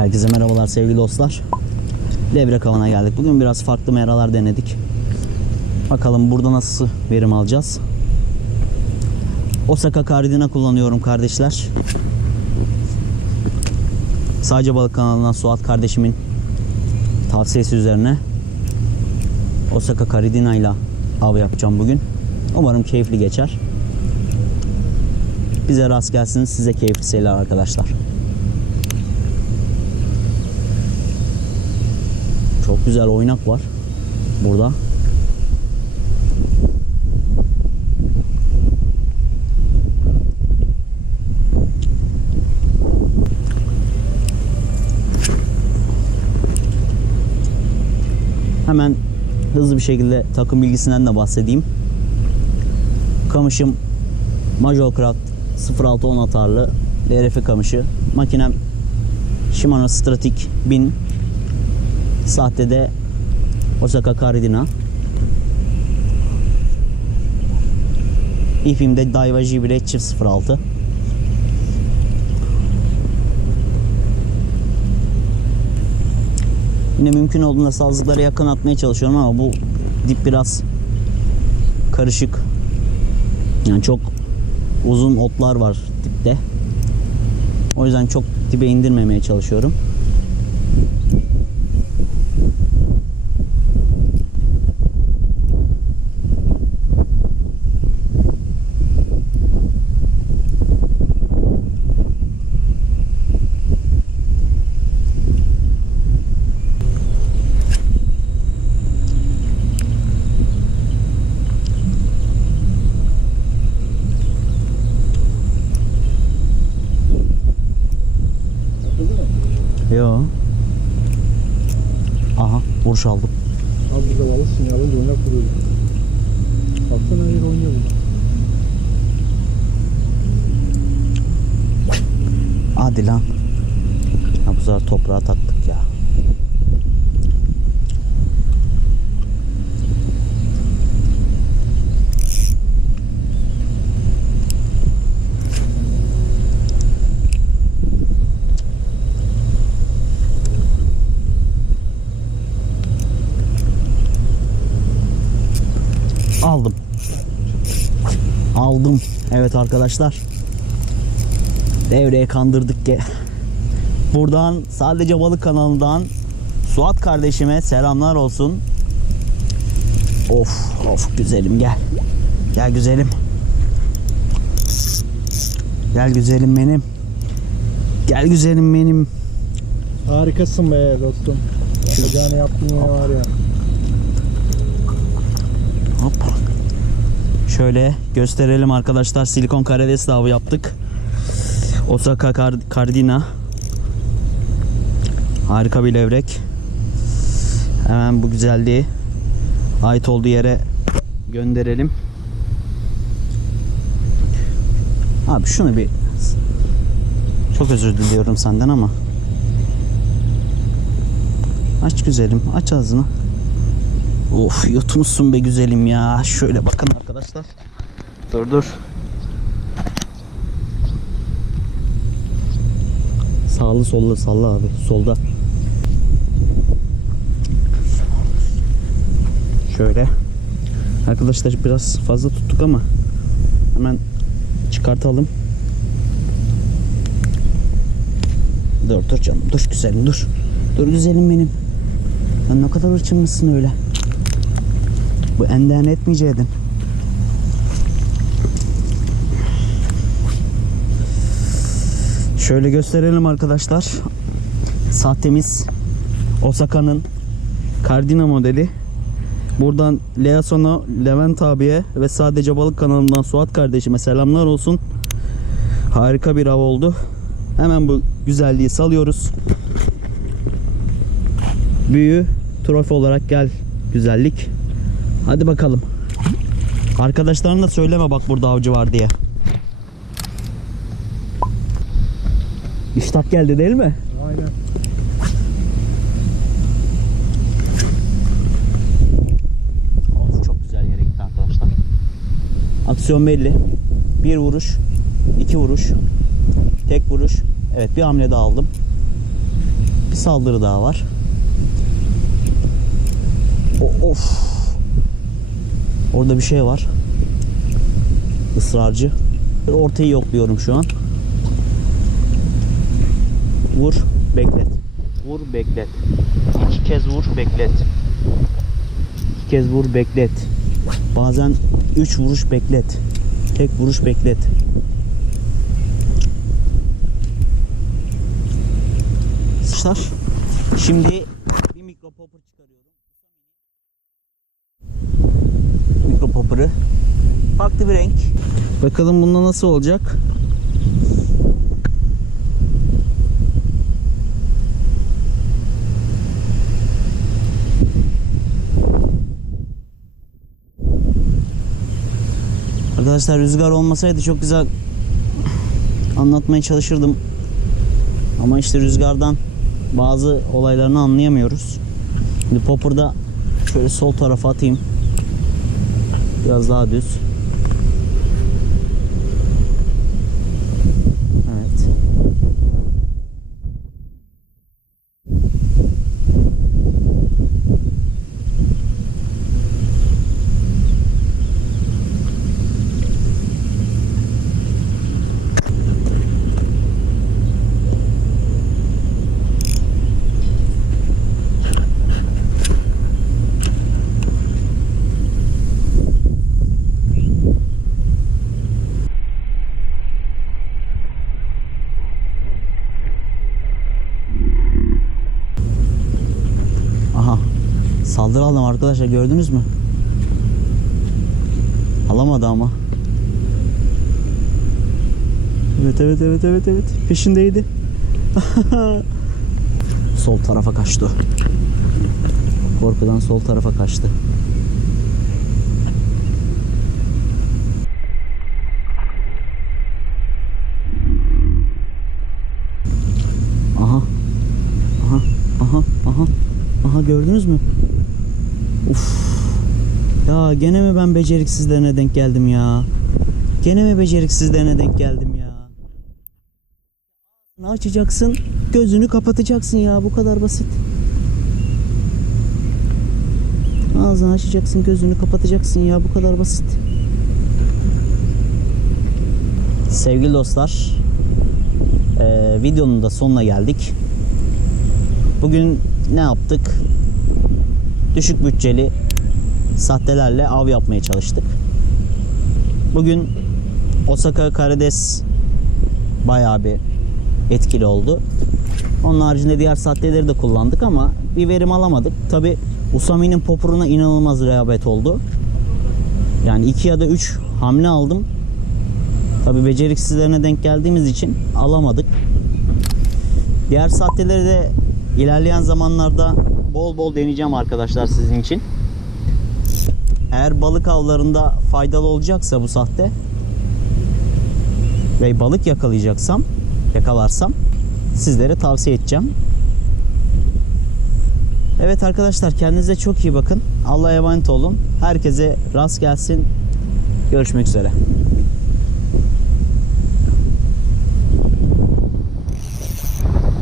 Herkese merhabalar sevgili dostlar. Levrek avına geldik. Bugün biraz farklı meralar denedik. Bakalım burada nasıl verim alacağız. Osaka Cardina kullanıyorum kardeşler. Sadece balık kanalından Suat kardeşimin tavsiyesi üzerine Osaka Cardina ile av yapacağım bugün. Umarım keyifli geçer. Bize rast gelsin, size keyifli seyirler arkadaşlar. Çok güzel oynak var burada. Hemen hızlı bir şekilde takım bilgisinden de bahsedeyim. Kamışım Majorcraft 0610 atarlı LRF kamışı. Makinem Shimano Stratic 1000 Sahte de Osaka Cardina. İpimde Daiwa J1 çift 06. Yine mümkün olduğunda sazlıklara yakın atmaya çalışıyorum ama bu dip biraz karışık. Yani çok uzun otlar var dipte. O yüzden çok dibe indirmemeye çalışıyorum. Yo. Aha vuruş aldım. Abi burada balık sinyal alınca oynak vuruyor. Baksana yer oynuyor burada. Hadi lan. Ha bu sefer toprağa taktık ya. Aldım. Aldım. Evet arkadaşlar. Devreye kandırdık ki. Buradan sadece balık kanalından Suat kardeşime selamlar olsun. Of of güzelim gel. Gel güzelim. Gel güzelim benim. Gel güzelim benim. Harikasın be dostum. Yapacağını yaptın yine var ya. Hop. Şöyle gösterelim arkadaşlar. Silikon karides avı yaptık. Osaka Card- Cardina. Harika bir levrek. Hemen bu güzelliği ait olduğu yere gönderelim. Abi şunu bir çok özür diliyorum senden ama aç güzelim aç ağzını. Of yutmuşsun be güzelim ya. Şöyle bakın arkadaşlar. Dur dur. Sağlı sollu salla abi. Solda. Şöyle. Arkadaşlar biraz fazla tuttuk ama hemen çıkartalım. Dur dur canım dur güzelim dur. Dur güzelim benim. Sen ne kadar hırçınmışsın öyle. Bu enden etmeyeceydin. Şöyle gösterelim arkadaşlar. Sahtemiz Osaka'nın Cardina modeli. Buradan Leason'a, Levent abiye ve sadece balık kanalından Suat kardeşime selamlar olsun. Harika bir av oldu. Hemen bu güzelliği salıyoruz. Büyü trofe olarak gel güzellik. Hadi bakalım. Arkadaşlarına da söyleme bak burada avcı var diye. İştah geldi değil mi? Aynen. Of çok güzel yere gitti arkadaşlar. Aksiyon belli. Bir vuruş, iki vuruş, tek vuruş. Evet bir hamle daha aldım. saldırı daha var. Of. Orada bir şey var. Israrcı. Ortayı yokluyorum şu an. Vur, beklet. Vur, beklet. İki kez vur, beklet. İki kez vur, beklet. Bazen üç vuruş beklet. Tek vuruş beklet. Şimdi bir mikropopper çıkarıyorum. Mikropopper'ı farklı bir renk. Bakalım bunda nasıl olacak? Arkadaşlar rüzgar olmasaydı çok güzel anlatmaya çalışırdım. Ama işte rüzgardan bazı olaylarını anlayamıyoruz. Şimdi popper'da şöyle sol tarafa atayım. Biraz daha düz. Evet. Aha. Saldırı aldım arkadaşlar gördünüz mü? Alamadı ama. Evet evet evet evet evet. Peşindeydi. sol tarafa kaçtı. Korkudan sol tarafa kaçtı. Aha. Aha. Aha. Aha. Aha gördünüz mü? Uf. Ya gene mi ben beceriksizlerine denk geldim ya? Gene mi beceriksizlerine denk geldim ya? Açacaksın? Gözünü kapatacaksın ya bu kadar basit. Ağzını açacaksın, gözünü kapatacaksın ya bu kadar basit. Sevgili dostlar, eee, videonun da sonuna geldik. Bugün ne yaptık? Düşük bütçeli sahtelerle av yapmaya çalıştık. Bugün Osaka karides bayağı bir etkili oldu. Onun haricinde diğer sahteleri de kullandık ama bir verim alamadık. Tabi Usami'nin popuruna inanılmaz rehavet oldu. Yani 2 ya da 3 hamle aldım. Tabi beceriksizlerine denk geldiğimiz için alamadık. Diğer sahteleri de ilerleyen zamanlarda bol bol deneyeceğim arkadaşlar sizin için. Eğer balık avlarında faydalı olacaksa bu sahte ve balık yakalayacaksam, yakalarsam sizlere tavsiye edeceğim. Evet arkadaşlar kendinize çok iyi bakın. Allah'a emanet olun. Herkese rast gelsin. Görüşmek üzere.